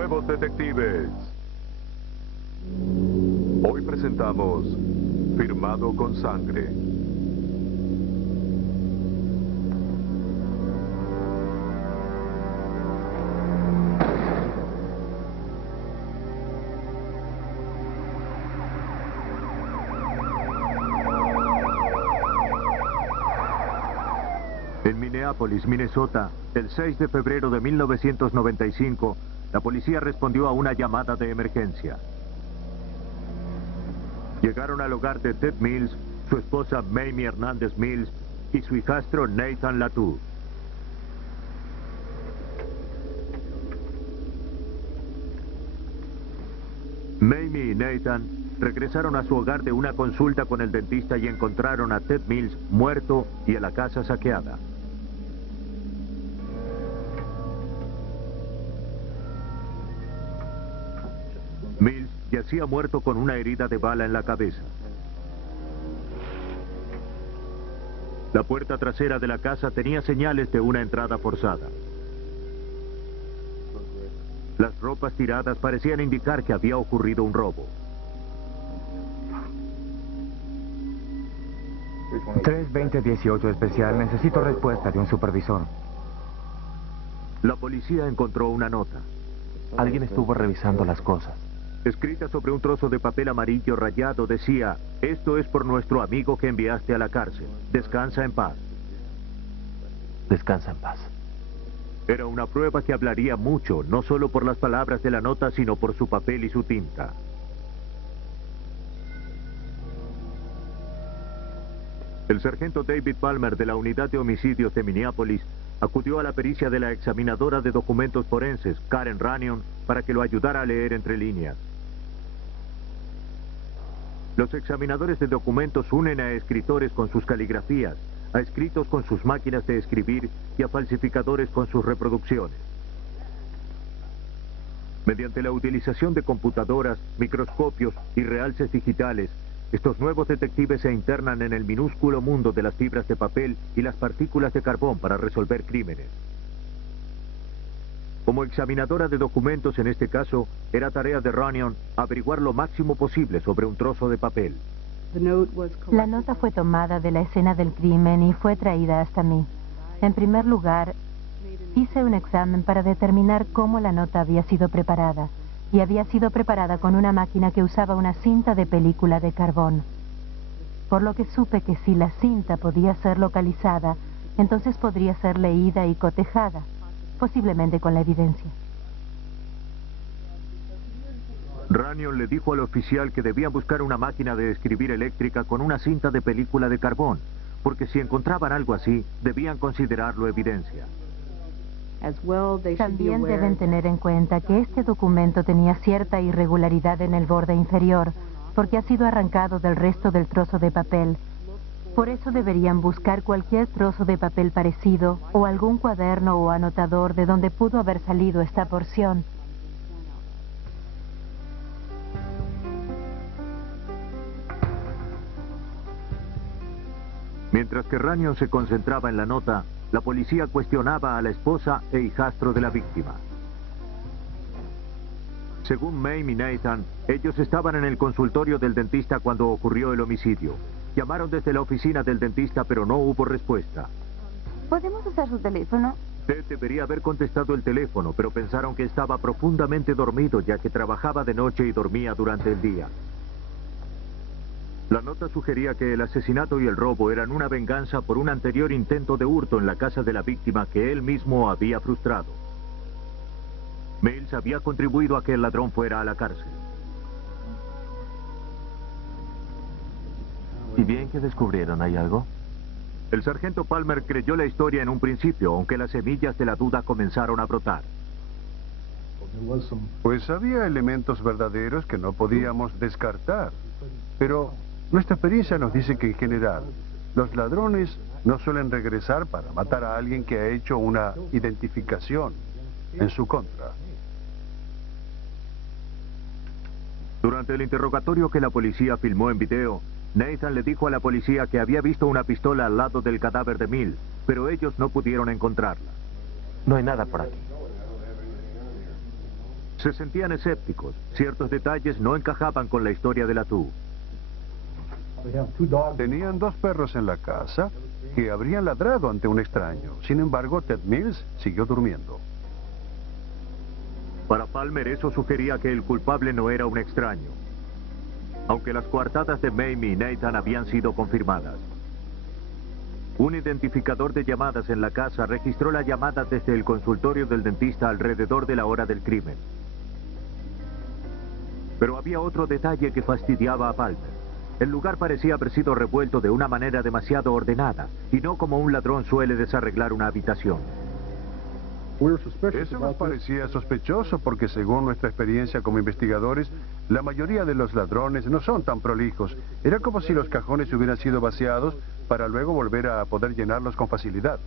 Nuevos detectives. Hoy presentamos Firmado con Sangre. En Minneapolis, Minnesota, el 6 de febrero de 1995, la policía respondió a una llamada de emergencia. Llegaron al hogar de Ted Mills, su esposa Mamie Hernández Mills y su hijastro Nathan Latour. Mamie y Nathan regresaron a su hogar de una consulta con el dentista y encontraron a Ted Mills muerto y a la casa saqueada. Mills yacía muerto con una herida de bala en la cabeza. La puerta trasera de la casa tenía señales de una entrada forzada. Las ropas tiradas parecían indicar que había ocurrido un robo. 32018 especial, necesito respuesta de un supervisor. La policía encontró una nota. Alguien estuvo revisando las cosas. Escrita sobre un trozo de papel amarillo rayado decía: esto es por nuestro amigo que enviaste a la cárcel. Descansa en paz. Descansa en paz. Era una prueba que hablaría mucho, no solo por las palabras de la nota, sino por su papel y su tinta. El sargento David Palmer de la Unidad de Homicidios de Minneapolis acudió a la pericia de la examinadora de documentos forenses, Karen Runyon, para que lo ayudara a leer entre líneas. Los examinadores de documentos unen a escritores con sus caligrafías, a escritos con sus máquinas de escribir y a falsificadores con sus reproducciones. Mediante la utilización de computadoras, microscopios y realces digitales, estos nuevos detectives se internan en el minúsculo mundo de las fibras de papel y las partículas de carbón para resolver crímenes. Como examinadora de documentos en este caso, era tarea de Runyon averiguar lo máximo posible sobre un trozo de papel. La nota fue tomada de la escena del crimen y fue traída hasta mí. En primer lugar, hice un examen para determinar cómo la nota había sido preparada. Y había sido preparada con una máquina que usaba una cinta de película de carbón. Por lo que supe que si la cinta podía ser localizada, entonces podría ser leída y cotejada, posiblemente con la evidencia. Runyon le dijo al oficial que debían buscar una máquina de escribir eléctrica con una cinta de película de carbón, porque si encontraban algo así, debían considerarlo evidencia. También deben tener en cuenta que este documento tenía cierta irregularidad en el borde inferior, porque ha sido arrancado del resto del trozo de papel. Por eso deberían buscar cualquier trozo de papel parecido o algún cuaderno o anotador de donde pudo haber salido esta porción. Mientras que Runyon se concentraba en la nota, la policía cuestionaba a la esposa e hijastro de la víctima. Según Mamie y Nathan, ellos estaban en el consultorio del dentista cuando ocurrió el homicidio. Llamaron desde la oficina del dentista, pero no hubo respuesta. ¿Podemos usar su teléfono? Ted debería haber contestado el teléfono, pero pensaron que estaba profundamente dormido, ya que trabajaba de noche y dormía durante el día. La nota sugería que el asesinato y el robo eran una venganza por un anterior intento de hurto en la casa de la víctima que él mismo había frustrado. Mills había contribuido a que el ladrón fuera a la cárcel. ¿Y bien que descubrieron? ¿Hay algo? El sargento Palmer creyó la historia en un principio, aunque las semillas de la duda comenzaron a brotar. Pues había elementos verdaderos que no podíamos descartar, pero nuestra experiencia nos dice que en general los ladrones no suelen regresar para matar a alguien que ha hecho una identificación en su contra. Durante el interrogatorio que la policía filmó en video, Nathan le dijo a la policía que había visto una pistola al lado del cadáver de Mills, pero ellos no pudieron encontrarla. No hay nada por aquí. Se sentían escépticos. Ciertos detalles no encajaban con la historia de Latú. Tenían 2 perros en la casa que habrían ladrado ante un extraño. Sin embargo, Ted Mills siguió durmiendo. Para Palmer eso sugería que el culpable no era un extraño, aunque las coartadas de Mamie y Nathan habían sido confirmadas. Un identificador de llamadas en la casa registró la llamada desde el consultorio del dentista alrededor de la hora del crimen. Pero había otro detalle que fastidiaba a Palmer. El lugar parecía haber sido revuelto de una manera demasiado ordenada, y no como un ladrón suele desarreglar una habitación. Eso nos parecía sospechoso porque según nuestra experiencia como investigadores, la mayoría de los ladrones no son tan prolijos. Era como si los cajones hubieran sido vaciados para luego volver a poder llenarlos con facilidad.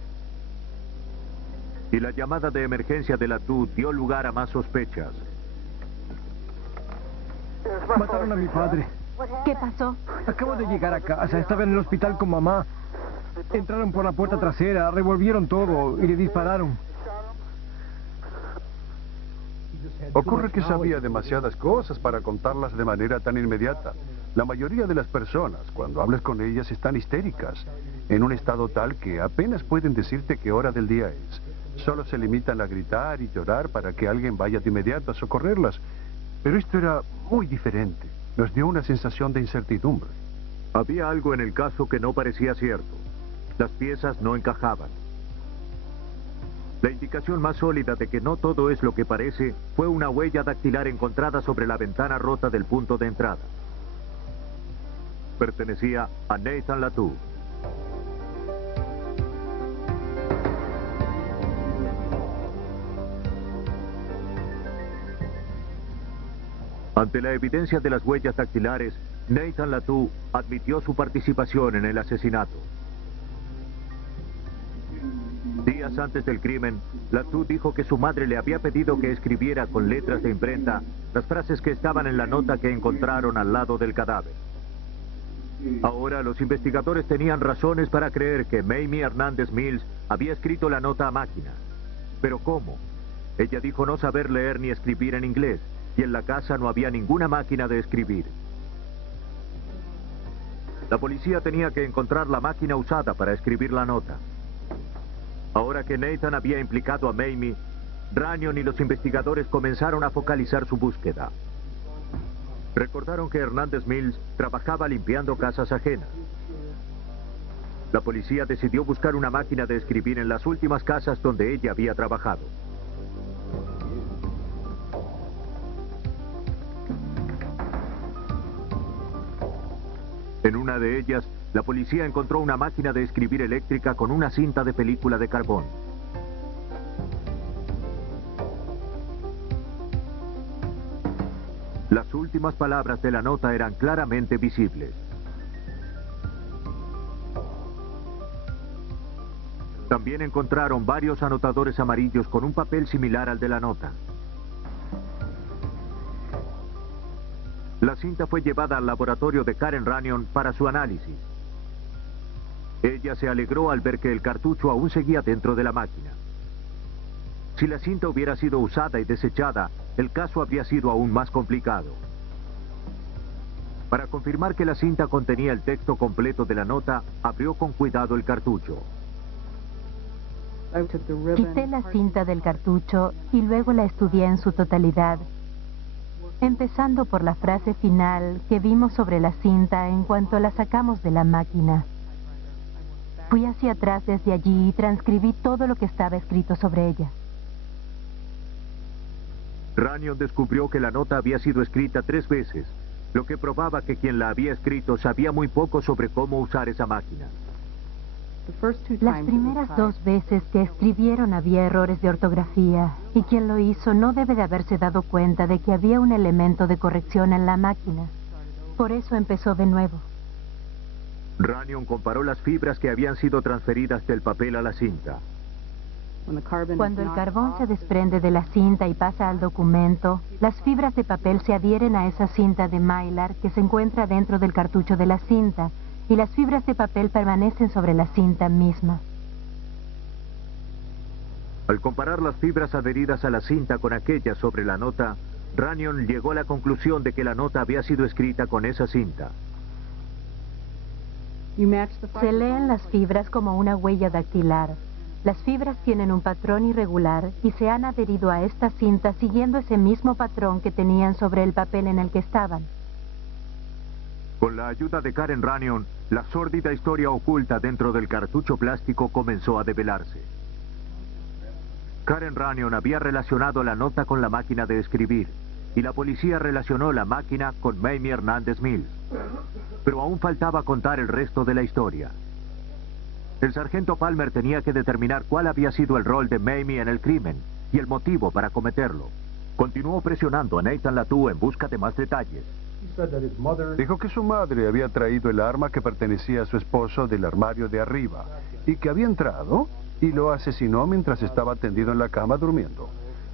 Y la llamada de emergencia de Latú dio lugar a más sospechas. Mataron a mi padre. ¿Qué pasó? Acabo de llegar a casa, estaba en el hospital con mamá. Entraron por la puerta trasera, revolvieron todo y le dispararon. Ocurre que sabía demasiadas cosas para contarlas de manera tan inmediata. La mayoría de las personas, cuando hablas con ellas, están histéricas, en un estado tal que apenas pueden decirte qué hora del día es. Solo se limitan a gritar y llorar para que alguien vaya de inmediato a socorrerlas. Pero esto era muy diferente. Nos dio una sensación de incertidumbre. Había algo en el caso que no parecía cierto. Las piezas no encajaban. La indicación más sólida de que no todo es lo que parece fue una huella dactilar encontrada sobre la ventana rota del punto de entrada. Pertenecía a Nathan Latú. Ante la evidencia de las huellas dactilares, Nathan Latú admitió su participación en el asesinato. Días antes del crimen, Latú dijo que su madre le había pedido que escribiera con letras de imprenta las frases que estaban en la nota que encontraron al lado del cadáver. Ahora los investigadores tenían razones para creer que Mamie Hernández Mills había escrito la nota a máquina. ¿Pero cómo? Ella dijo no saber leer ni escribir en inglés, y en la casa no había ninguna máquina de escribir. La policía tenía que encontrar la máquina usada para escribir la nota. Ahora que Nathan había implicado a Mamie, Runyon y los investigadores comenzaron a focalizar su búsqueda. Recordaron que Hernández Mills trabajaba limpiando casas ajenas. La policía decidió buscar una máquina de escribir en las últimas casas donde ella había trabajado. En una de ellas, la policía encontró una máquina de escribir eléctrica con una cinta de película de carbón. Las últimas palabras de la nota eran claramente visibles. También encontraron varios anotadores amarillos con un papel similar al de la nota. La cinta fue llevada al laboratorio de Karen Runyon para su análisis. Ella se alegró al ver que el cartucho aún seguía dentro de la máquina. Si la cinta hubiera sido usada y desechada, el caso habría sido aún más complicado. Para confirmar que la cinta contenía el texto completo de la nota, abrió con cuidado el cartucho. Quité la cinta del cartucho y luego la estudié en su totalidad, empezando por la frase final que vimos sobre la cinta en cuanto la sacamos de la máquina. Fui hacia atrás desde allí y transcribí todo lo que estaba escrito sobre ella. Runyon descubrió que la nota había sido escrita 3 veces, lo que probaba que quien la había escrito sabía muy poco sobre cómo usar esa máquina. Las primeras 2 veces que escribieron había errores de ortografía, y quien lo hizo no debe de haberse dado cuenta de que había un elemento de corrección en la máquina. Por eso empezó de nuevo. Runyon comparó las fibras que habían sido transferidas del papel a la cinta. Cuando el carbón se desprende de la cinta y pasa al documento, las fibras de papel se adhieren a esa cinta de mylar que se encuentra dentro del cartucho de la cinta, y las fibras de papel permanecen sobre la cinta misma. Al comparar las fibras adheridas a la cinta con aquellas sobre la nota, Runyon llegó a la conclusión de que la nota había sido escrita con esa cinta. Se leen las fibras como una huella dactilar. Las fibras tienen un patrón irregular y se han adherido a esta cinta siguiendo ese mismo patrón que tenían sobre el papel en el que estaban. Con la ayuda de Karen Runyon, la sórdida historia oculta dentro del cartucho plástico comenzó a develarse. Karen Runyon había relacionado la nota con la máquina de escribir, y la policía relacionó la máquina con Mamie Hernández Mills. Pero aún faltaba contar el resto de la historia. El sargento Palmer tenía que determinar cuál había sido el rol de Mamie en el crimen y el motivo para cometerlo. Continuó presionando a Nathan Latou en busca de más detalles. Dijo que su madre había traído el arma que pertenecía a su esposo del armario de arriba y que había entrado y lo asesinó mientras estaba tendido en la cama durmiendo.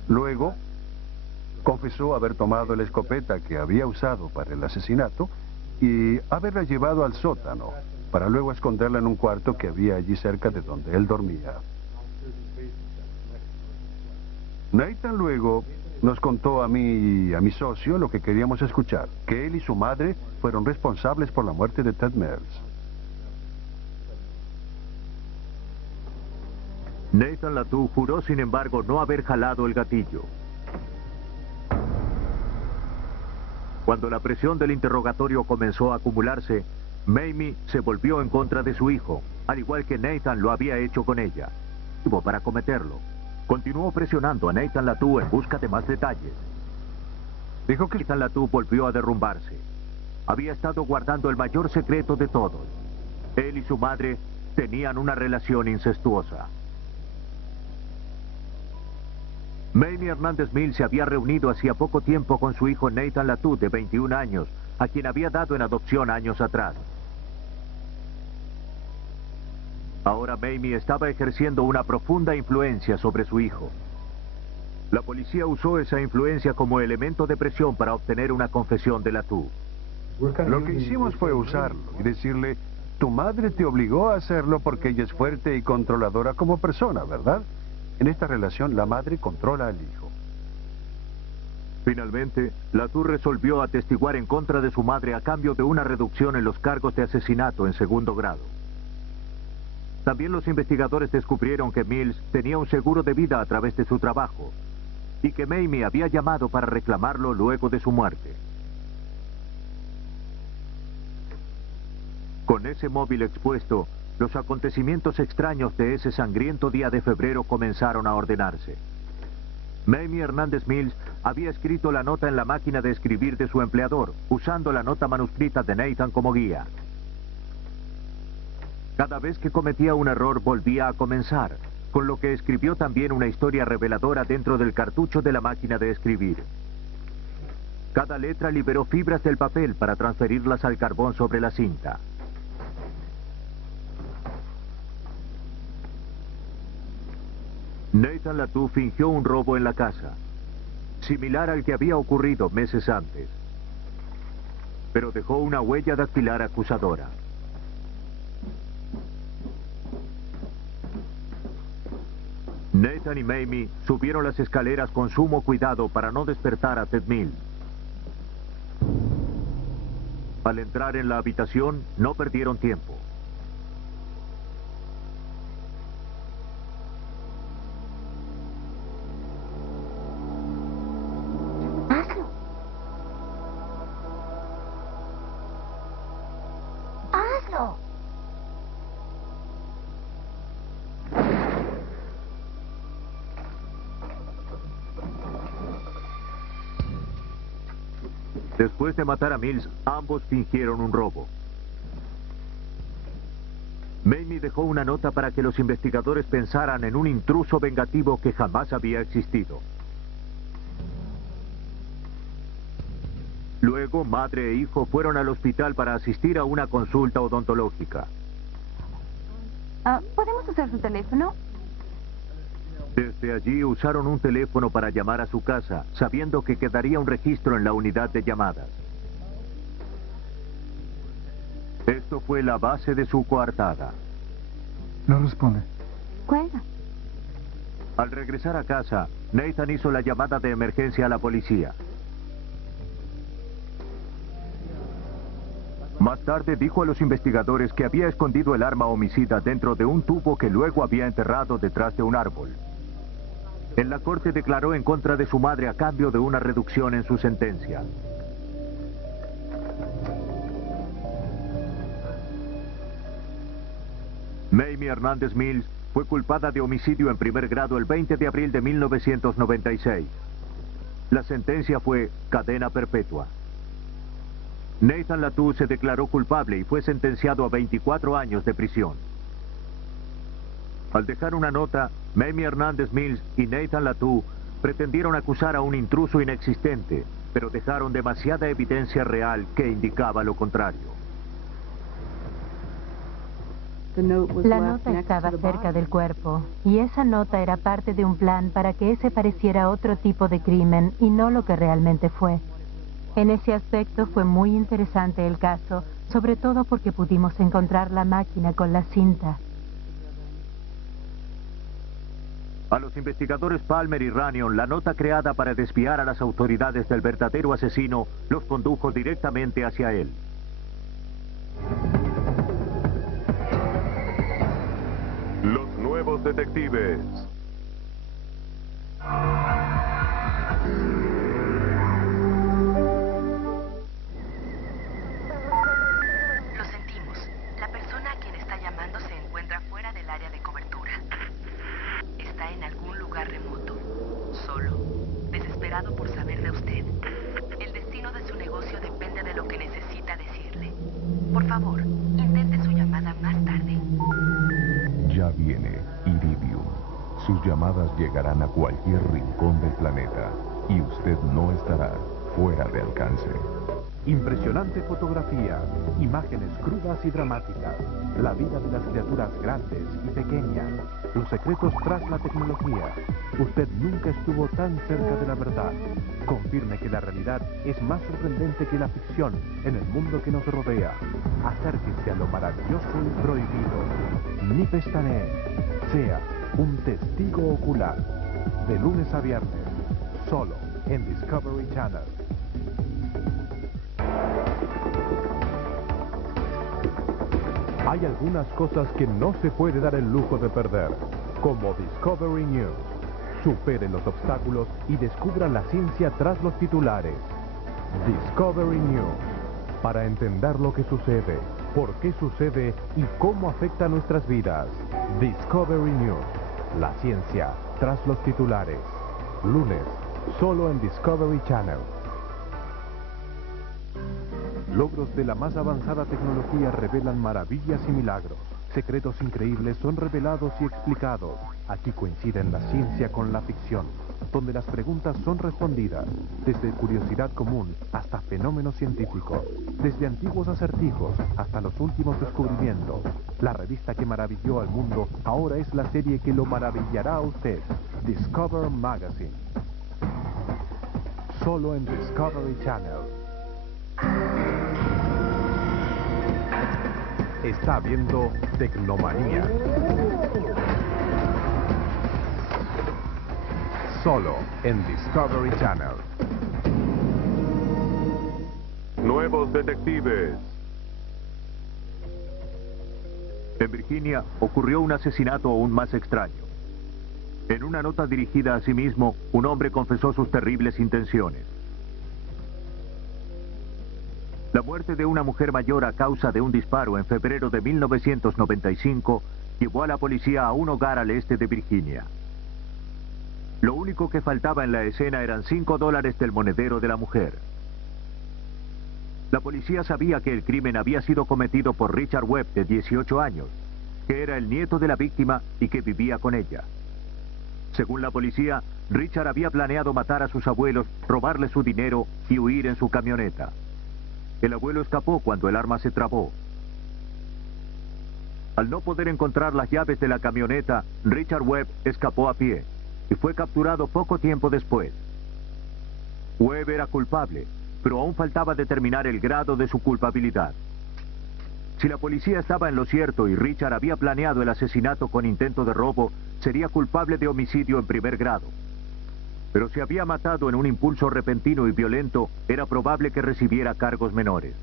Luego, confesó haber tomado la escopeta que había usado para el asesinato y haberla llevado al sótano para luego esconderla en un cuarto que había allí cerca de donde él dormía. Nathan luego nos contó a mí y a mi socio lo que queríamos escuchar, que él y su madre fueron responsables por la muerte de Ted Mills. Nathan Latou juró, sin embargo, no haber jalado el gatillo. Cuando la presión del interrogatorio comenzó a acumularse, Mamie se volvió en contra de su hijo, al igual que Nathan lo había hecho con ella. Tuvo para cometerlo. Continuó presionando a Nathan Latou en busca de más detalles. Dijo que Nathan Latou volvió a derrumbarse. Había estado guardando el mayor secreto de todos. Él y su madre tenían una relación incestuosa. Mamie Hernández Mills se había reunido hacía poco tiempo con su hijo Nathan Latou, de 21 años, a quien había dado en adopción años atrás. Ahora Mamie estaba ejerciendo una profunda influencia sobre su hijo. La policía usó esa influencia como elemento de presión para obtener una confesión de Latou. Lo que hicimos fue usarlo y decirle, tu madre te obligó a hacerlo porque ella es fuerte y controladora como persona, ¿verdad? En esta relación, la madre controla al hijo. Finalmente, Latou resolvió atestiguar en contra de su madre a cambio de una reducción en los cargos de asesinato en segundo grado. También los investigadores descubrieron que Mills tenía un seguro de vida a través de su trabajo y que Mamie había llamado para reclamarlo luego de su muerte. Con ese móvil expuesto, los acontecimientos extraños de ese sangriento día de febrero comenzaron a ordenarse. Mamie Hernández Mills había escrito la nota en la máquina de escribir de su empleador, usando la nota manuscrita de Nathan como guía. Cada vez que cometía un error volvía a comenzar, con lo que escribió también una historia reveladora dentro del cartucho de la máquina de escribir. Cada letra liberó fibras del papel para transferirlas al carbón sobre la cinta. Nathan Latou fingió un robo en la casa, similar al que había ocurrido meses antes, pero dejó una huella dactilar acusadora. Nathan y Mamie subieron las escaleras con sumo cuidado para no despertar a Ted Mills. Al entrar en la habitación, no perdieron tiempo. Después de matar a Mills, ambos fingieron un robo. Mamie dejó una nota para que los investigadores pensaran en un intruso vengativo que jamás había existido. Luego, madre e hijo fueron al hospital para asistir a una consulta odontológica. ¿Podemos usar su teléfono? Desde allí usaron un teléfono para llamar a su casa, sabiendo que quedaría un registro en la unidad de llamadas. Esto fue la base de su coartada. No responde. Cuelga. Al regresar a casa, Nathan hizo la llamada de emergencia a la policía. Más tarde dijo a los investigadores que había escondido el arma homicida dentro de un tubo que luego había enterrado detrás de un árbol. En la corte declaró en contra de su madre a cambio de una reducción en su sentencia. Mamie Hernández Mills fue culpada de homicidio en primer grado el 20 de abril de 1996. La sentencia fue cadena perpetua. Nathan Latu se declaró culpable y fue sentenciado a 24 años de prisión. Al dejar una nota, Mamie Hernández Mills y Nathan Latu pretendieron acusar a un intruso inexistente, pero dejaron demasiada evidencia real que indicaba lo contrario. La nota estaba cerca del cuerpo, y esa nota era parte de un plan para que ese pareciera otro tipo de crimen y no lo que realmente fue. En ese aspecto fue muy interesante el caso, sobre todo porque pudimos encontrar la máquina con la cinta. A los investigadores Palmer y Runyon, la nota creada para desviar a las autoridades del verdadero asesino los condujo directamente hacia él. Los nuevos detectives. Lo sentimos. La persona a quien está llamando se encuentra fuera del área de cobertura. Está en algún lugar remoto, solo, desesperado por saber de usted. El destino de su negocio depende de lo que necesita decirle. Por favor, intente su llamada más tarde. Ya viene Iridium. Sus llamadas llegarán a cualquier rincón del planeta y usted no estará fuera de alcance. Impresionante fotografía, imágenes crudas y dramáticas, la vida de las criaturas grandes y pequeñas, los secretos tras la tecnología. Usted nunca estuvo tan cerca de la verdad. Confirme que la realidad es más sorprendente que la ficción en el mundo que nos rodea. Acérquese a lo maravilloso y prohibido. Ni pestanee. Sea un testigo ocular. De lunes a viernes, solo en Discovery Channel. Hay algunas cosas que no se puede dar el lujo de perder, como Discovery News. Supere los obstáculos y descubra la ciencia tras los titulares. Discovery News. Para entender lo que sucede, por qué sucede y cómo afecta a nuestras vidas. Discovery News. La ciencia tras los titulares. Lunes, solo en Discovery Channel. Logros de la más avanzada tecnología revelan maravillas y milagros. Secretos increíbles son revelados y explicados. Aquí coinciden la ciencia con la ficción, donde las preguntas son respondidas, desde curiosidad común hasta fenómenos científicos, desde antiguos acertijos hasta los últimos descubrimientos. La revista que maravilló al mundo ahora es la serie que lo maravillará a usted, Discover Magazine. Solo en Discovery Channel. Está viendo Tecnomanía. Solo en Discovery Channel. Nuevos detectives. En Virginia ocurrió un asesinato aún más extraño. En una nota dirigida a sí mismo, un hombre confesó sus terribles intenciones. La muerte de una mujer mayor a causa de un disparo en febrero de 1995 llevó a la policía a un hogar al este de Virginia. Lo único que faltaba en la escena eran $5 del monedero de la mujer. La policía sabía que el crimen había sido cometido por Richard Webb, de 18 años, que era el nieto de la víctima y que vivía con ella. Según la policía, Richard había planeado matar a sus abuelos, robarle su dinero y huir en su camioneta. El abuelo escapó cuando el arma se trabó. Al no poder encontrar las llaves de la camioneta, Richard Webb escapó a pie y fue capturado poco tiempo después. Webb era culpable, pero aún faltaba determinar el grado de su culpabilidad. Si la policía estaba en lo cierto y Richard había planeado el asesinato con intento de robo, sería culpable de homicidio en primer grado. Pero si había matado en un impulso repentino y violento, era probable que recibiera cargos menores.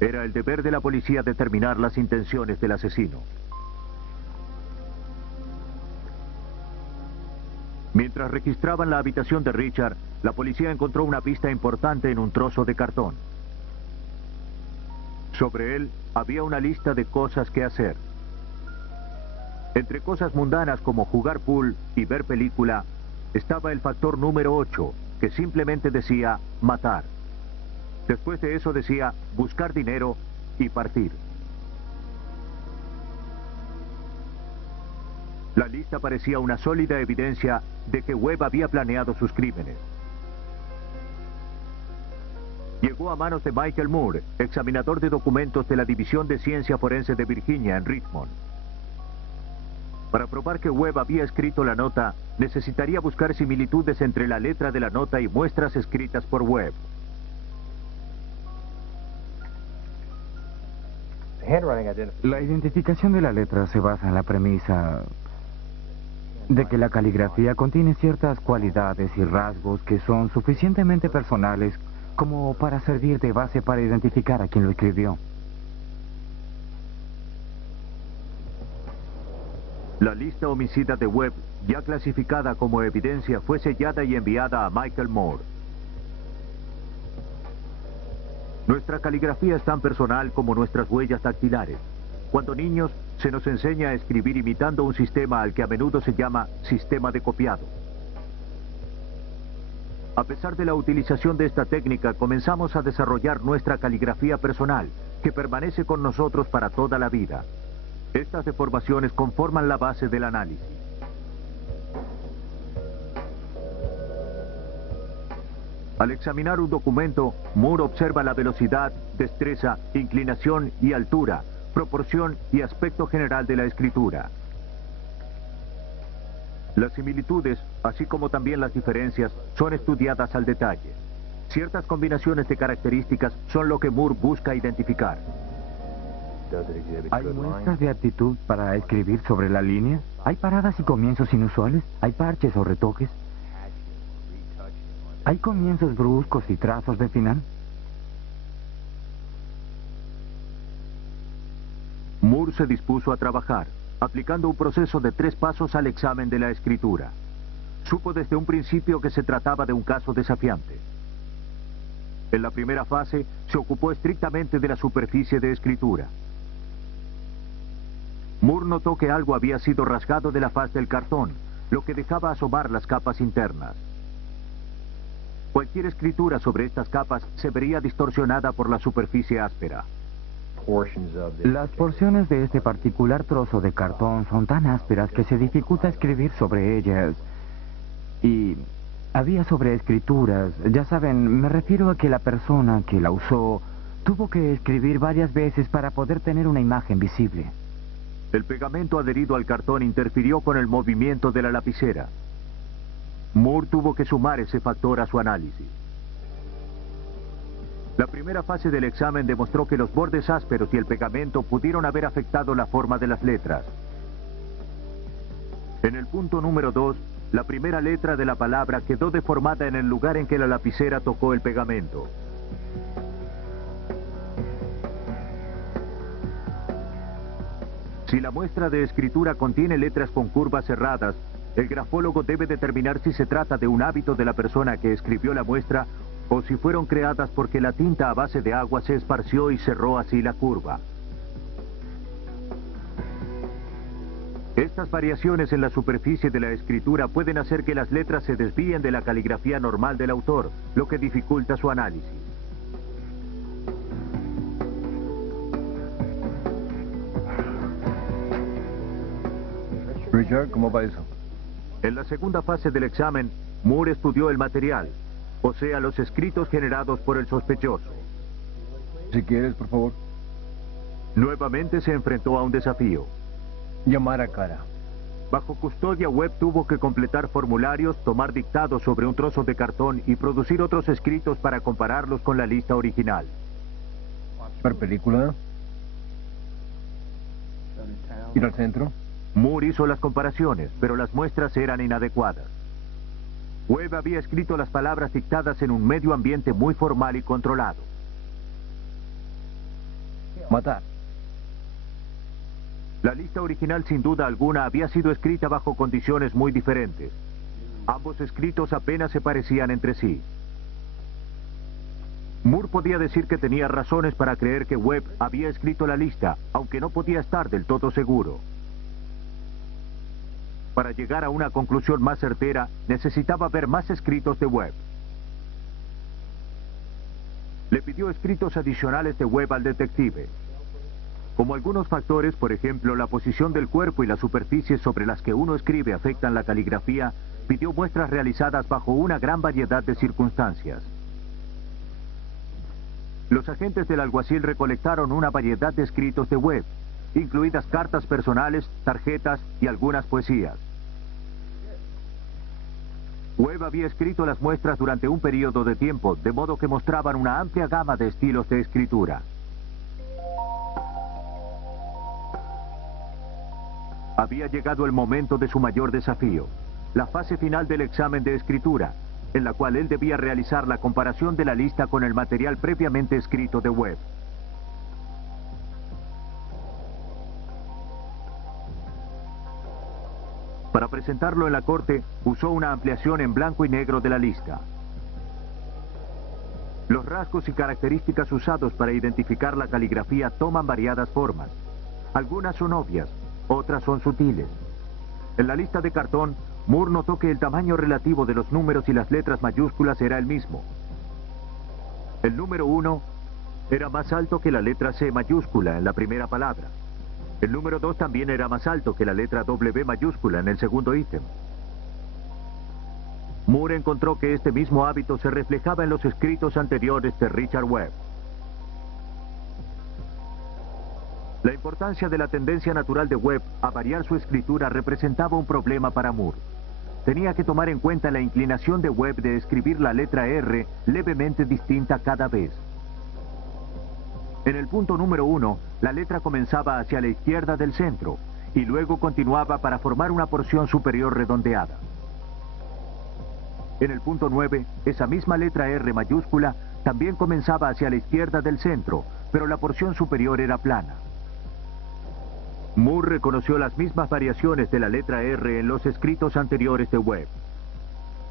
Era el deber de la policía determinar las intenciones del asesino. Mientras registraban la habitación de Richard, la policía encontró una pista importante en un trozo de cartón. Sobre él había una lista de cosas que hacer. Entre cosas mundanas como jugar pool y ver película, estaba el factor número 8, que simplemente decía matar. Después de eso decía buscar dinero y partir. La lista parecía una sólida evidencia de que Webb había planeado sus crímenes. Llegó a manos de Michael Moore, examinador de documentos de la División de Ciencia Forense de Virginia en Richmond. Para probar que Webb había escrito la nota, necesitaría buscar similitudes entre la letra de la nota y muestras escritas por Webb. La identificación de la letra se basa en la premisa de que la caligrafía contiene ciertas cualidades y rasgos que son suficientemente personales como para servir de base para identificar a quien lo escribió. La lista homicida de Webb, ya clasificada como evidencia, fue sellada y enviada a Michael Moore. Nuestra caligrafía es tan personal como nuestras huellas dactilares. Cuando niños, se nos enseña a escribir imitando un sistema al que a menudo se llama sistema de copiado. A pesar de la utilización de esta técnica, comenzamos a desarrollar nuestra caligrafía personal, que permanece con nosotros para toda la vida. Estas deformaciones conforman la base del análisis. Al examinar un documento, Moore observa la velocidad, destreza, inclinación y altura, proporción y aspecto general de la escritura. Las similitudes, así como también las diferencias, son estudiadas al detalle. Ciertas combinaciones de características son lo que Moore busca identificar. ¿Hay muestras de aptitud para escribir sobre la línea? ¿Hay paradas y comienzos inusuales? ¿Hay parches o retoques? ¿Hay comienzos bruscos y trazos de final? Moore se dispuso a trabajar, aplicando un proceso de 3 pasos al examen de la escritura. Supo desde un principio que se trataba de un caso desafiante. En la primera fase, se ocupó estrictamente de la superficie de escritura. Moore notó que algo había sido rasgado de la faz del cartón, lo que dejaba asomar las capas internas. Cualquier escritura sobre estas capas se vería distorsionada por la superficie áspera. Las porciones de este particular trozo de cartón son tan ásperas que se dificulta escribir sobre ellas. Y había sobreescrituras. Ya saben, me refiero a que la persona que la usó tuvo que escribir varias veces para poder tener una imagen visible. El pegamento adherido al cartón interfirió con el movimiento de la lapicera. Moore tuvo que sumar ese factor a su análisis. La primera fase del examen demostró que los bordes ásperos y el pegamento pudieron haber afectado la forma de las letras. En el punto número 2, la primera letra de la palabra quedó deformada en el lugar en que la lapicera tocó el pegamento. Si la muestra de escritura contiene letras con curvas cerradas, el grafólogo debe determinar si se trata de un hábito de la persona que escribió la muestra o si fueron creadas porque la tinta a base de agua se esparció y cerró así la curva. Estas variaciones en la superficie de la escritura pueden hacer que las letras se desvíen de la caligrafía normal del autor, lo que dificulta su análisis. Richard, ¿cómo va eso? En la segunda fase del examen, Moore estudió el material, o sea, los escritos generados por el sospechoso. Si quieres, por favor. Nuevamente se enfrentó a un desafío. Llamar a cara. Bajo custodia, Webb tuvo que completar formularios, tomar dictados sobre un trozo de cartón y producir otros escritos para compararlos con la lista original. ¿Ver película? ¿Ir al centro? Moore hizo las comparaciones, pero las muestras eran inadecuadas. Webb había escrito las palabras dictadas en un medio ambiente muy formal y controlado. Matar. La lista original, sin duda alguna, había sido escrita bajo condiciones muy diferentes. Ambos escritos apenas se parecían entre sí. Moore podía decir que tenía razones para creer que Webb había escrito la lista, aunque no podía estar del todo seguro. Para llegar a una conclusión más certera, necesitaba ver más escritos de Webb. Le pidió escritos adicionales de Webb al detective. Como algunos factores, por ejemplo, la posición del cuerpo y las superficies sobre las que uno escribe afectan la caligrafía, pidió muestras realizadas bajo una gran variedad de circunstancias. Los agentes del alguacil recolectaron una variedad de escritos de Webb, incluidas cartas personales, tarjetas y algunas poesías. Webb había escrito las muestras durante un periodo de tiempo, de modo que mostraban una amplia gama de estilos de escritura. Había llegado el momento de su mayor desafío, la fase final del examen de escritura, en la cual él debía realizar la comparación de la lista con el material previamente escrito de Webb. Para presentarlo en la corte, usó una ampliación en blanco y negro de la lista. Los rasgos y características usados para identificar la caligrafía toman variadas formas. Algunas son obvias, otras son sutiles. En la lista de cartón, Moore notó que el tamaño relativo de los números y las letras mayúsculas era el mismo. El número 1 era más alto que la letra C mayúscula en la primera palabra. El número 2 también era más alto que la letra W mayúscula en el segundo ítem. Moore encontró que este mismo hábito se reflejaba en los escritos anteriores de Richard Webb. La importancia de la tendencia natural de Webb a variar su escritura representaba un problema para Moore. Tenía que tomar en cuenta la inclinación de Webb de escribir la letra R levemente distinta cada vez. En el punto número 1, la letra comenzaba hacia la izquierda del centro y luego continuaba para formar una porción superior redondeada. En el punto 9, esa misma letra R mayúscula también comenzaba hacia la izquierda del centro, pero la porción superior era plana. Moore reconoció las mismas variaciones de la letra R en los escritos anteriores de Webb.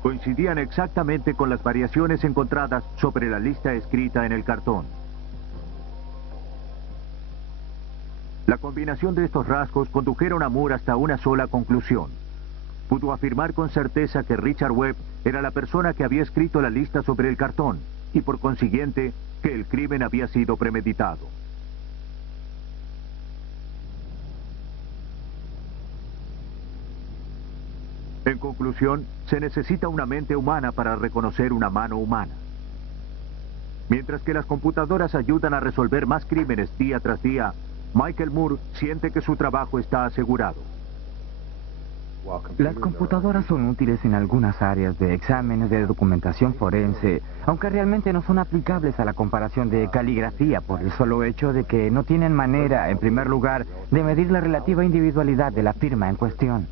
Coincidían exactamente con las variaciones encontradas sobre la lista escrita en el cartón. La combinación de estos rasgos condujeron a Moore hasta una sola conclusión. Pudo afirmar con certeza que Richard Webb era la persona que había escrito la lista sobre el cartón y por consiguiente que el crimen había sido premeditado. En conclusión, se necesita una mente humana para reconocer una mano humana. Mientras que las computadoras ayudan a resolver más crímenes día tras día, Michael Moore siente que su trabajo está asegurado. Las computadoras son útiles en algunas áreas de exámenes de documentación forense, aunque realmente no son aplicables a la comparación de caligrafía por el solo hecho de que no tienen manera, en primer lugar, de medir la relativa individualidad de la firma en cuestión.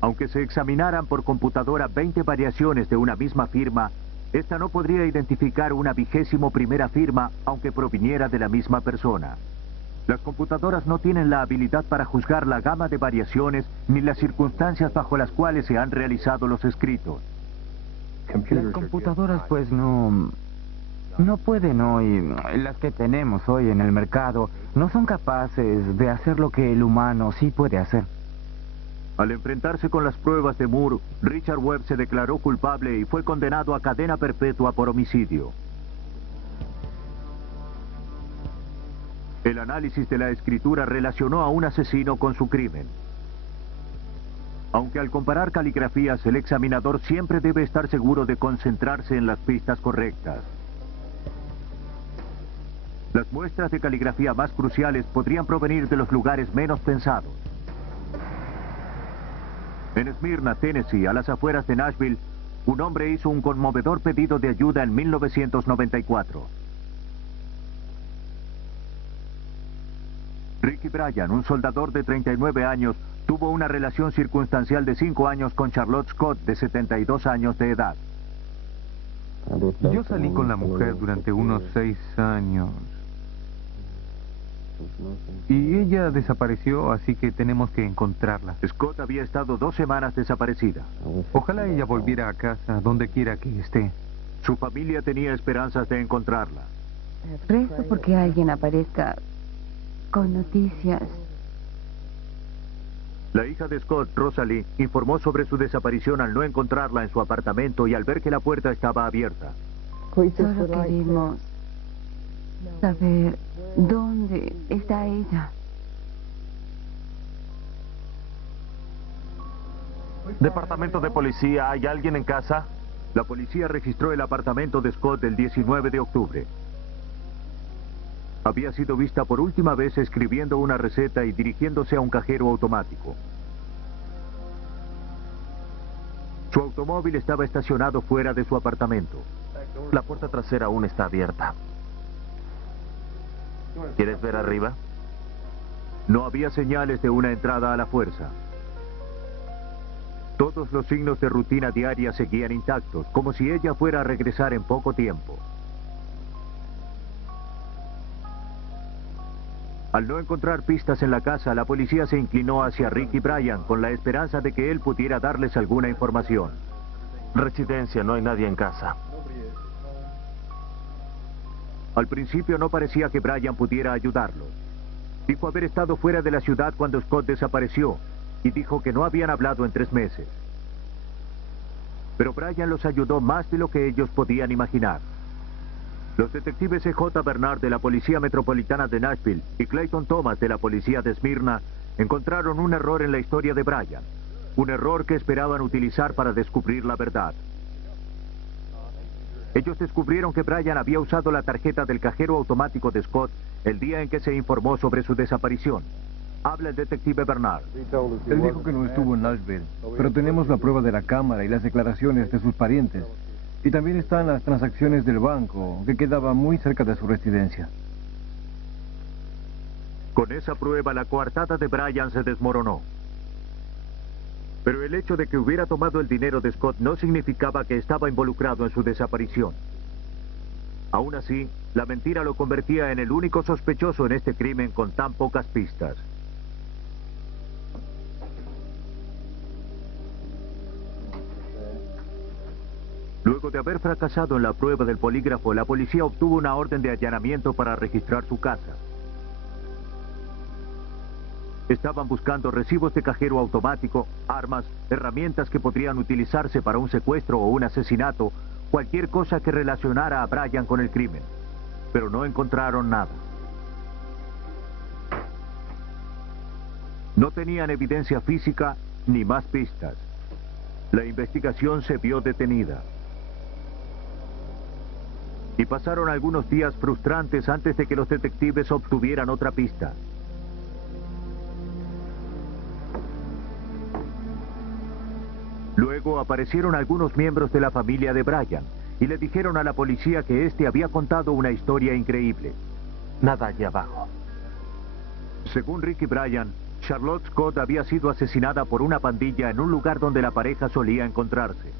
Aunque se examinaran por computadora 20 variaciones de una misma firma, esta no podría identificar una 21ª firma, aunque proviniera de la misma persona. Las computadoras no tienen la habilidad para juzgar la gama de variaciones ni las circunstancias bajo las cuales se han realizado los escritos. Las computadoras pues no pueden hoy, las que tenemos hoy en el mercado, no son capaces de hacer lo que el humano sí puede hacer. Al enfrentarse con las pruebas de Moore, Richard Webb se declaró culpable y fue condenado a cadena perpetua por homicidio. El análisis de la escritura relacionó a un asesino con su crimen. Aunque al comparar caligrafías, el examinador siempre debe estar seguro de concentrarse en las pistas correctas. Las muestras de caligrafía más cruciales podrían provenir de los lugares menos pensados. En Smyrna, Tennessee, a las afueras de Nashville, un hombre hizo un conmovedor pedido de ayuda en 1994. Ricky Bryan, un soldador de 39 años, tuvo una relación circunstancial de 5 años con Charlotte Scott, de 72 años de edad. Yo salí con la mujer durante unos 6 años. Y ella desapareció, así que tenemos que encontrarla. Scott había estado 2 semanas desaparecida. Ojalá ella volviera a casa, donde quiera que esté. Su familia tenía esperanzas de encontrarla. Rezo porque alguien aparezca con noticias. La hija de Scott, Rosalie, informó sobre su desaparición al no encontrarla en su apartamento y al ver que la puerta estaba abierta. Solo queremos saber dónde está ella. Departamento de policía, ¿hay alguien en casa? La policía registró el apartamento de Scott el 19 de octubre. Había sido vista por última vez escribiendo una receta y dirigiéndose a un cajero automático. Su automóvil estaba estacionado fuera de su apartamento. La puerta trasera aún está abierta. ¿Quieres ver arriba? No había señales de una entrada a la fuerza. Todos los signos de rutina diaria seguían intactos, como si ella fuera a regresar en poco tiempo. Al no encontrar pistas en la casa, la policía se inclinó hacia Ricky Bryan con la esperanza de que él pudiera darles alguna información. Residencia, no hay nadie en casa. Al principio no parecía que Bryan pudiera ayudarlos. Dijo haber estado fuera de la ciudad cuando Scott desapareció y dijo que no habían hablado en 3 meses. Pero Bryan los ayudó más de lo que ellos podían imaginar. Los detectives E.J. Bernard de la Policía Metropolitana de Nashville y Clayton Thomas de la Policía de Smyrna encontraron un error en la historia de Bryan, un error que esperaban utilizar para descubrir la verdad. Ellos descubrieron que Bryan había usado la tarjeta del cajero automático de Scott el día en que se informó sobre su desaparición. Habla el detective Bernard. Él dijo que no estuvo en Nashville, pero tenemos la prueba de la cámara y las declaraciones de sus parientes. Y también están las transacciones del banco, que quedaba muy cerca de su residencia. Con esa prueba, la coartada de Bryan se desmoronó. Pero el hecho de que hubiera tomado el dinero de Scott no significaba que estaba involucrado en su desaparición. Aún así, la mentira lo convertía en el único sospechoso en este crimen con tan pocas pistas. Luego de haber fracasado en la prueba del polígrafo, la policía obtuvo una orden de allanamiento para registrar su casa. Estaban buscando recibos de cajero automático, armas, herramientas que podrían utilizarse para un secuestro o un asesinato, cualquier cosa que relacionara a Bryan con el crimen. Pero no encontraron nada. No tenían evidencia física ni más pistas. La investigación se vio detenida. Y pasaron algunos días frustrantes antes de que los detectives obtuvieran otra pista. Luego aparecieron algunos miembros de la familia de Bryan y le dijeron a la policía que éste había contado una historia increíble. Nada allí abajo. Según Ricky Bryan, Charlotte Scott había sido asesinada por una pandilla en un lugar donde la pareja solía encontrarse.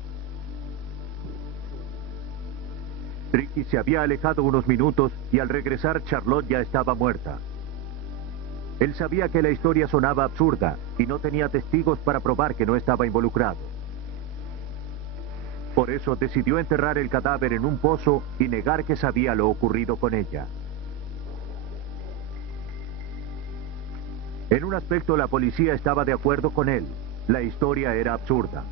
Ricky se había alejado unos minutos y al regresar Charlotte ya estaba muerta. Él sabía que la historia sonaba absurda y no tenía testigos para probar que no estaba involucrado. Por eso decidió enterrar el cadáver en un pozo y negar que sabía lo ocurrido con ella. En un aspecto la policía estaba de acuerdo con él. La historia era absurda.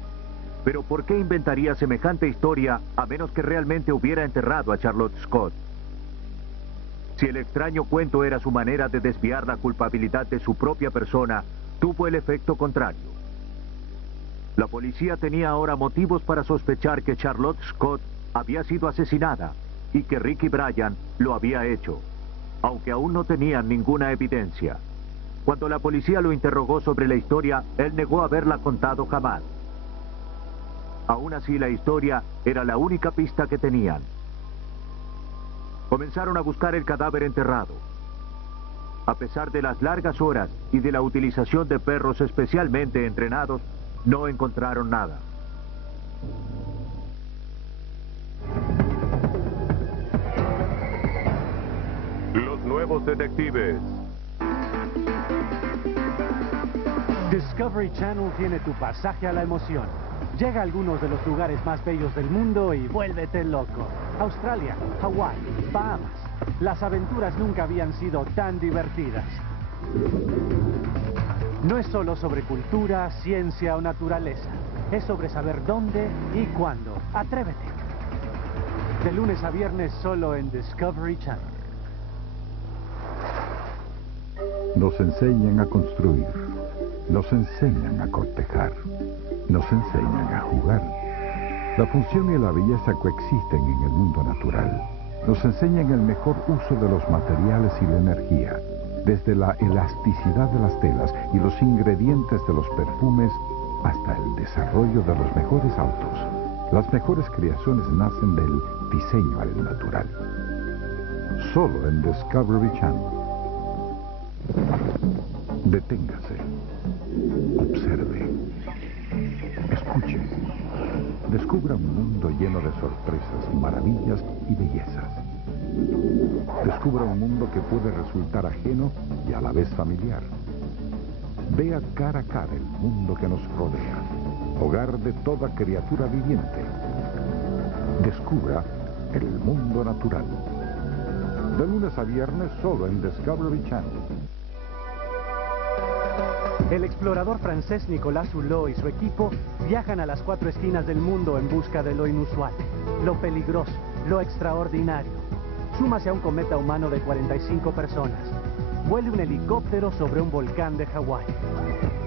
Pero ¿por qué inventaría semejante historia a menos que realmente hubiera enterrado a Charlotte Scott? Si el extraño cuento era su manera de desviar la culpabilidad de su propia persona, tuvo el efecto contrario. La policía tenía ahora motivos para sospechar que Charlotte Scott había sido asesinada y que Ricky Bryan lo había hecho, aunque aún no tenían ninguna evidencia. Cuando la policía lo interrogó sobre la historia, él negó haberla contado jamás. Aún así, la historia era la única pista que tenían. Comenzaron a buscar el cadáver enterrado. A pesar de las largas horas y de la utilización de perros especialmente entrenados, no encontraron nada. Los nuevos detectives. Discovery Channel tiene tu pasaje a la emoción. Llega a algunos de los lugares más bellos del mundo y vuélvete loco. Australia, Hawái, Bahamas. Las aventuras nunca habían sido tan divertidas. No es solo sobre cultura, ciencia o naturaleza. Es sobre saber dónde y cuándo. Atrévete. De lunes a viernes solo en Discovery Channel. Nos enseñan a construir. Nos enseñan a cortejar. Nos enseñan a jugar. La función y la belleza coexisten en el mundo natural. Nos enseñan el mejor uso de los materiales y la energía, desde la elasticidad de las telas y los ingredientes de los perfumes hasta el desarrollo de los mejores autos. Las mejores creaciones nacen del diseño al natural. Solo en Discovery Channel. Deténgase. Observe. Escuche. Descubra un mundo lleno de sorpresas, maravillas y bellezas. Descubra un mundo que puede resultar ajeno y a la vez familiar. Vea cara a cara el mundo que nos rodea, hogar de toda criatura viviente. Descubra el mundo natural. De lunes a viernes solo en Discovery Channel. El explorador francés Nicolas Hulot y su equipo viajan a las 4 esquinas del mundo en busca de lo inusual, lo peligroso, lo extraordinario. Súmase a un cometa humano de 45 personas. Vuele un helicóptero sobre un volcán de Hawái.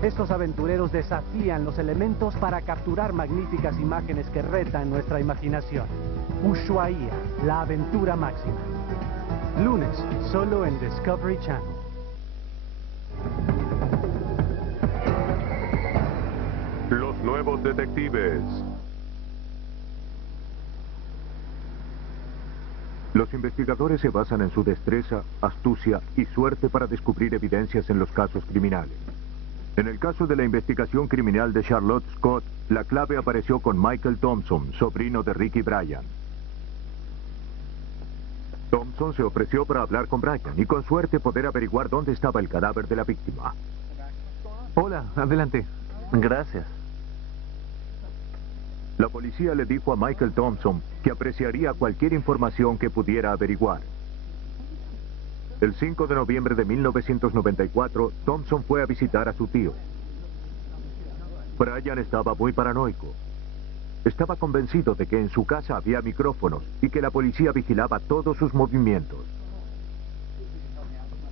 Estos aventureros desafían los elementos para capturar magníficas imágenes que retan nuestra imaginación. Ushuaia, la aventura máxima. Lunes, solo en Discovery Channel. Los nuevos detectives. Los investigadores se basan en su destreza, astucia y suerte para descubrir evidencias en los casos criminales. En el caso de la investigación criminal de Charlotte Scott, la clave apareció con Michael Thompson, sobrino de Ricky Bryan. Thompson se ofreció para hablar con Bryan y con suerte poder averiguar dónde estaba el cadáver de la víctima. Hola, adelante. Gracias. La policía le dijo a Michael Thompson que apreciaría cualquier información que pudiera averiguar. El 5 de noviembre de 1994, Thompson fue a visitar a su tío. Bryan estaba muy paranoico. Estaba convencido de que en su casa había micrófonos y que la policía vigilaba todos sus movimientos.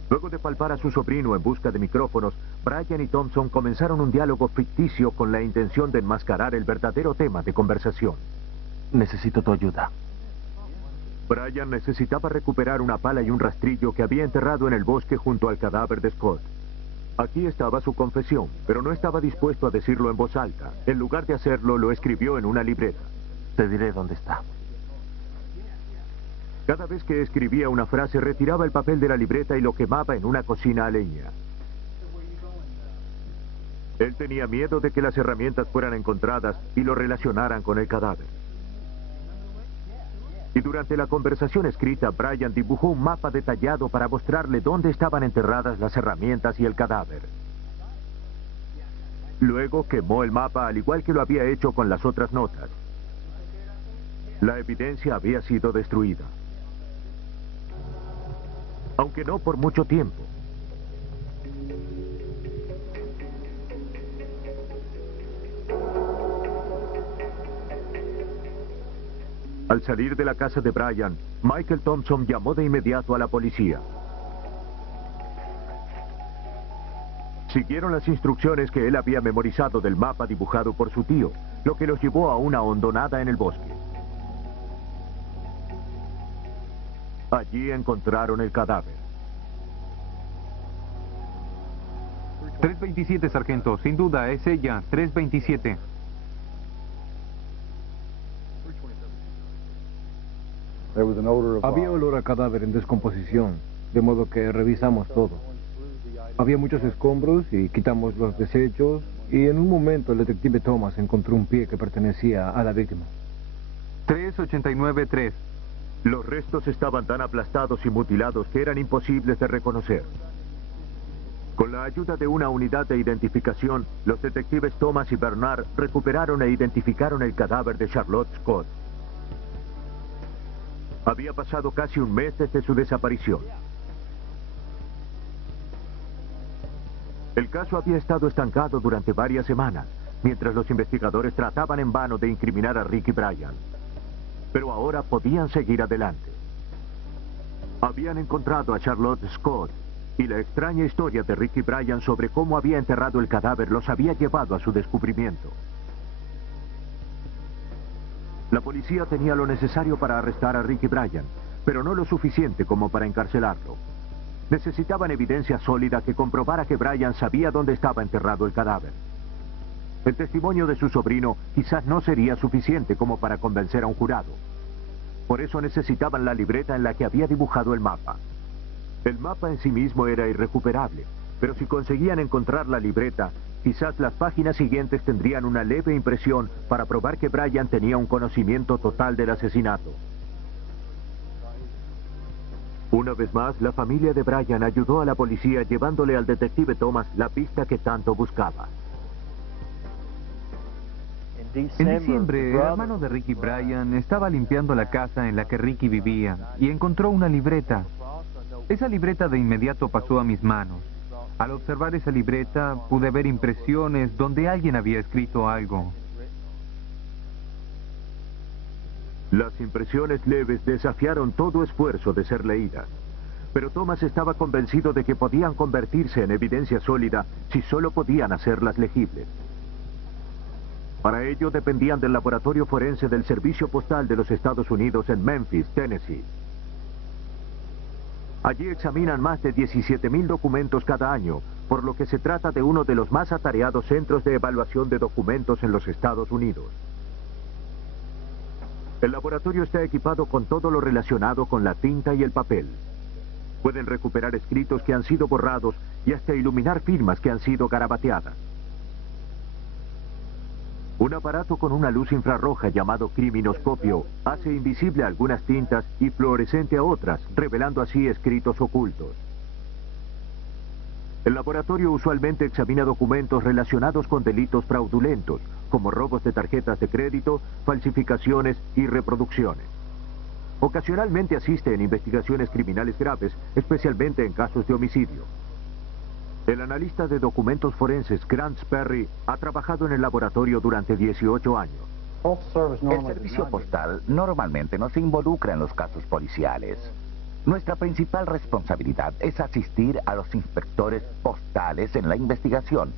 Luego de palpar a su sobrino en busca de micrófonos, Bryan y Thompson comenzaron un diálogo ficticio con la intención de enmascarar el verdadero tema de conversación. Necesito tu ayuda. Bryan necesitaba recuperar una pala y un rastrillo que había enterrado en el bosque junto al cadáver de Scott. Aquí estaba su confesión, pero no estaba dispuesto a decirlo en voz alta. En lugar de hacerlo, lo escribió en una libreta. Te diré dónde está. Cada vez que escribía una frase, retiraba el papel de la libreta y lo quemaba en una cocina a leña. Él tenía miedo de que las herramientas fueran encontradas y lo relacionaran con el cadáver. Y durante la conversación escrita, Bryan dibujó un mapa detallado para mostrarle dónde estaban enterradas las herramientas y el cadáver. Luego quemó el mapa al igual que lo había hecho con las otras notas. La evidencia había sido destruida. Aunque no por mucho tiempo. Al salir de la casa de Bryan, Michael Thompson llamó de inmediato a la policía. Siguieron las instrucciones que él había memorizado del mapa dibujado por su tío, lo que los llevó a una hondonada en el bosque. Allí encontraron el cadáver. 327, sargento. Sin duda, es ella. 327. Había olor a cadáver en descomposición, de modo que revisamos todo. Había muchos escombros y quitamos los desechos y en un momento el detective Thomas encontró un pie que pertenecía a la víctima. 389-3. Los restos estaban tan aplastados y mutilados que eran imposibles de reconocer. Con la ayuda de una unidad de identificación, los detectives Thomas y Bernard recuperaron e identificaron el cadáver de Charlotte Scott. Había pasado casi un mes desde su desaparición. El caso había estado estancado durante varias semanas, mientras los investigadores trataban en vano de incriminar a Ricky Bryan. Pero ahora podían seguir adelante. Habían encontrado a Charlotte Scott, y la extraña historia de Ricky Bryan sobre cómo había enterrado el cadáver los había llevado a su descubrimiento. La policía tenía lo necesario para arrestar a Ricky Bryan, pero no lo suficiente como para encarcelarlo. Necesitaban evidencia sólida que comprobara que Bryan sabía dónde estaba enterrado el cadáver. El testimonio de su sobrino quizás no sería suficiente como para convencer a un jurado. Por eso necesitaban la libreta en la que había dibujado el mapa. El mapa en sí mismo era irrecuperable, pero si conseguían encontrar la libreta, quizás las páginas siguientes tendrían una leve impresión para probar que Bryan tenía un conocimiento total del asesinato. Una vez más, la familia de Bryan ayudó a la policía llevándole al detective Thomas la pista que tanto buscaba. En diciembre, el hermano de Ricky Bryan estaba limpiando la casa en la que Ricky vivía y encontró una libreta. Esa libreta de inmediato pasó a mis manos. Al observar esa libreta, pude ver impresiones donde alguien había escrito algo. Las impresiones leves desafiaron todo esfuerzo de ser leídas. Pero Thomas estaba convencido de que podían convertirse en evidencia sólida si solo podían hacerlas legibles. Para ello dependían del laboratorio forense del Servicio Postal de los Estados Unidos en Memphis, Tennessee. Allí examinan más de 17,000 documentos cada año, por lo que se trata de uno de los más atareados centros de evaluación de documentos en los Estados Unidos. El laboratorio está equipado con todo lo relacionado con la tinta y el papel. Pueden recuperar escritos que han sido borrados y hasta iluminar firmas que han sido garabateadas. Un aparato con una luz infrarroja llamado criminoscopio hace invisible algunas tintas y fluorescente a otras, revelando así escritos ocultos. El laboratorio usualmente examina documentos relacionados con delitos fraudulentos, como robos de tarjetas de crédito, falsificaciones y reproducciones. Ocasionalmente asiste en investigaciones criminales graves, especialmente en casos de homicidio. El analista de documentos forenses Grant Perry ha trabajado en el laboratorio durante 18 años. El servicio postal normalmente no se involucra en los casos policiales. Nuestra principal responsabilidad es asistir a los inspectores postales en la investigación.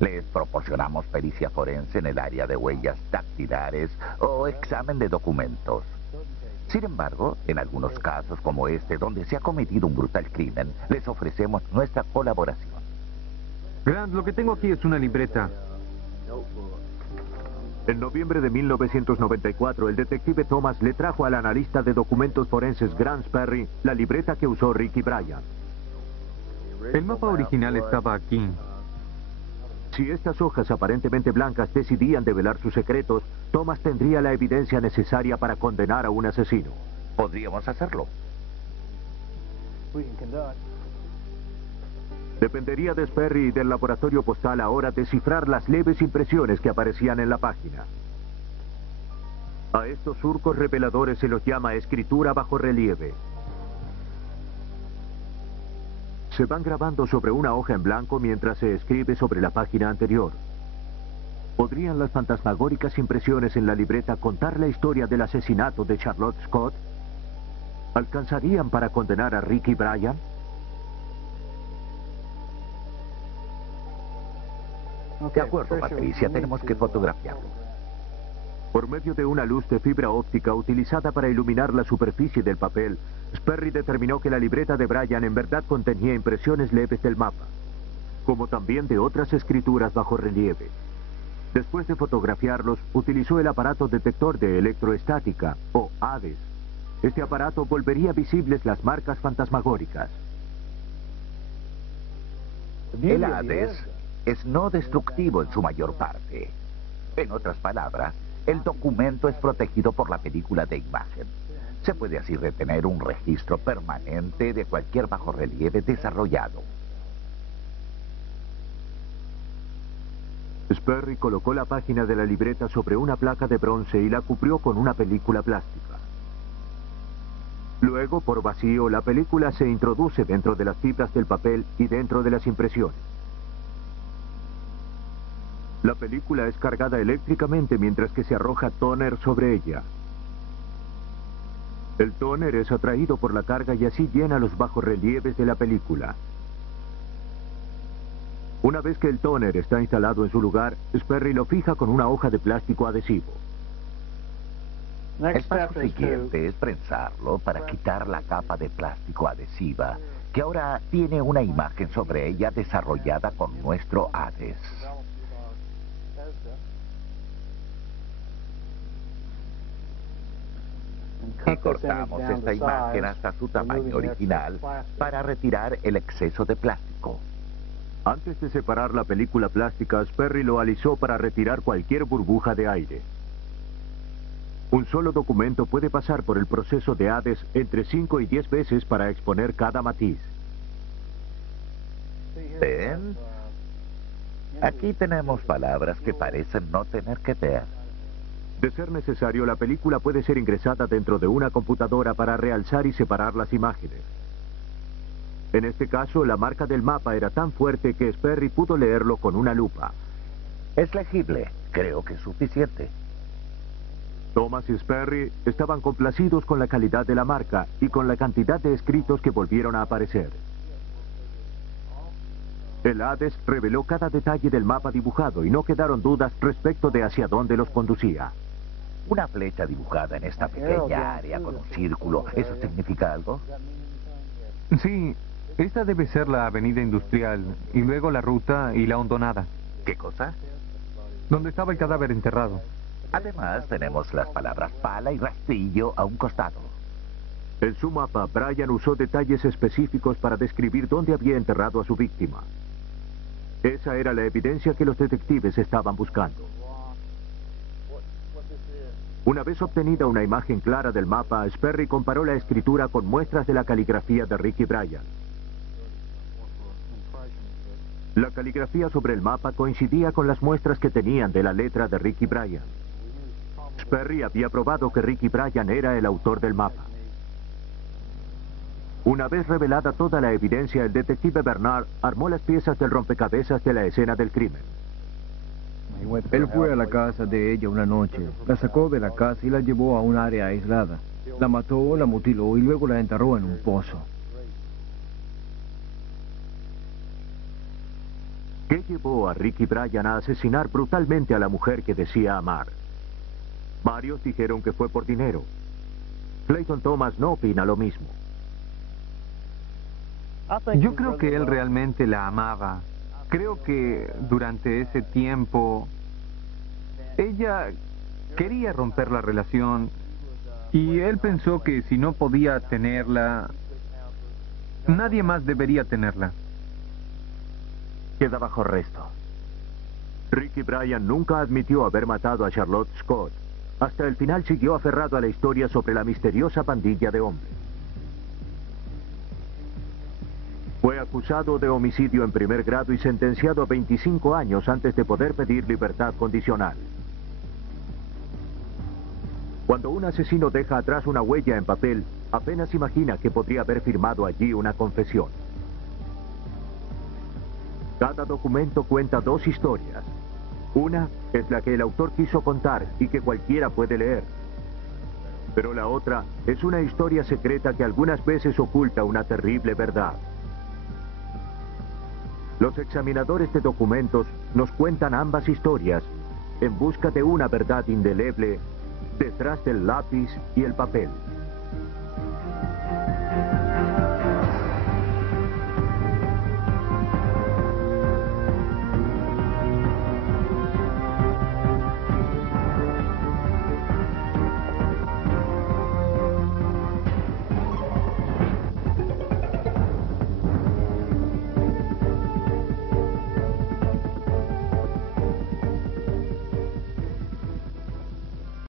Les proporcionamos pericia forense en el área de huellas dactilares o examen de documentos. Sin embargo, en algunos casos como este, donde se ha cometido un brutal crimen, les ofrecemos nuestra colaboración. Grant, lo que tengo aquí es una libreta. En noviembre de 1994, el detective Thomas le trajo al analista de documentos forenses Grant Perry la libreta que usó Ricky Bryan. El mapa original estaba aquí. Si estas hojas aparentemente blancas decidían develar sus secretos, Thomas tendría la evidencia necesaria para condenar a un asesino. Podríamos hacerlo. Dependería de Sperry y del laboratorio postal ahora descifrar las leves impresiones que aparecían en la página. A estos surcos reveladores se los llama escritura bajo relieve. Se van grabando sobre una hoja en blanco mientras se escribe sobre la página anterior. ¿Podrían las fantasmagóricas impresiones en la libreta contar la historia del asesinato de Charlotte Scott? ¿Alcanzarían para condenar a Ricky Bryan? De acuerdo, Patricia, tenemos que fotografiarlo. Por medio de una luz de fibra óptica utilizada para iluminar la superficie del papel, Sperry determinó que la libreta de Bryan en verdad contenía impresiones leves del mapa, como también de otras escrituras bajo relieve. Después de fotografiarlos, utilizó el aparato detector de electroestática, o ADES. Este aparato volvería visibles las marcas fantasmagóricas. El Hades es no destructivo en su mayor parte. En otras palabras, el documento es protegido por la película de imagen. Se puede así retener un registro permanente de cualquier bajorrelieve desarrollado. Sperry colocó la página de la libreta sobre una placa de bronce y la cubrió con una película plástica. Luego, por vacío, la película se introduce dentro de las fibras del papel y dentro de las impresiones. La película es cargada eléctricamente mientras que se arroja tóner sobre ella. El tóner es atraído por la carga y así llena los bajorrelieves de la película. Una vez que el tóner está instalado en su lugar, Sperry lo fija con una hoja de plástico adhesivo. El paso siguiente es prensarlo para quitar la capa de plástico adhesiva, que ahora tiene una imagen sobre ella desarrollada con nuestro Hades. Y cortamos esta imagen hasta su tamaño original para retirar el exceso de plástico. Antes de separar la película plástica, Sperry lo alisó para retirar cualquier burbuja de aire. Un solo documento puede pasar por el proceso de Hades entre 5 y 10 veces para exponer cada matiz. ¿Ven? Aquí tenemos palabras que parecen no tener que ver. De ser necesario, la película puede ser ingresada dentro de una computadora para realzar y separar las imágenes. En este caso, la marca del mapa era tan fuerte que Sperry pudo leerlo con una lupa. Es legible. Creo que es suficiente. Thomas y Sperry estaban complacidos con la calidad de la marca y con la cantidad de escritos que volvieron a aparecer. El Hades reveló cada detalle del mapa dibujado y no quedaron dudas respecto de hacia dónde los conducía. Una flecha dibujada en esta pequeña área con un círculo, ¿eso significa algo? Sí, esta debe ser la avenida industrial, y luego la ruta y la hondonada. ¿Qué cosa? Donde estaba el cadáver enterrado. Además, tenemos las palabras pala y rastrillo a un costado. En su mapa, Bryan usó detalles específicos para describir dónde había enterrado a su víctima. Esa era la evidencia que los detectives estaban buscando. Una vez obtenida una imagen clara del mapa, Sperry comparó la escritura con muestras de la caligrafía de Ricky Bryan. La caligrafía sobre el mapa coincidía con las muestras que tenían de la letra de Ricky Bryan. Sperry había probado que Ricky Bryan era el autor del mapa. Una vez revelada toda la evidencia, el detective Bernard armó las piezas del rompecabezas de la escena del crimen. Él fue a la casa de ella una noche, la sacó de la casa y la llevó a un área aislada. La mató, la mutiló y luego la enterró en un pozo. ¿Qué llevó a Ricky Bryan a asesinar brutalmente a la mujer que decía amar? Varios dijeron que fue por dinero. Clayton Thomas no opina lo mismo. Yo creo que él realmente la amaba. Creo que durante ese tiempo ella quería romper la relación y él pensó que si no podía tenerla, nadie más debería tenerla. Queda bajo arresto. Ricky Bryan nunca admitió haber matado a Charlotte Scott. Hasta el final siguió aferrado a la historia sobre la misteriosa pandilla de hombres. Fue acusado de homicidio en primer grado y sentenciado a 25 años antes de poder pedir libertad condicional. Cuando un asesino deja atrás una huella en papel, apenas imagina que podría haber firmado allí una confesión. Cada documento cuenta dos historias. Una es la que el autor quiso contar y que cualquiera puede leer. Pero la otra es una historia secreta que algunas veces oculta una terrible verdad. Los examinadores de documentos nos cuentan ambas historias en busca de una verdad indeleble detrás del lápiz y el papel.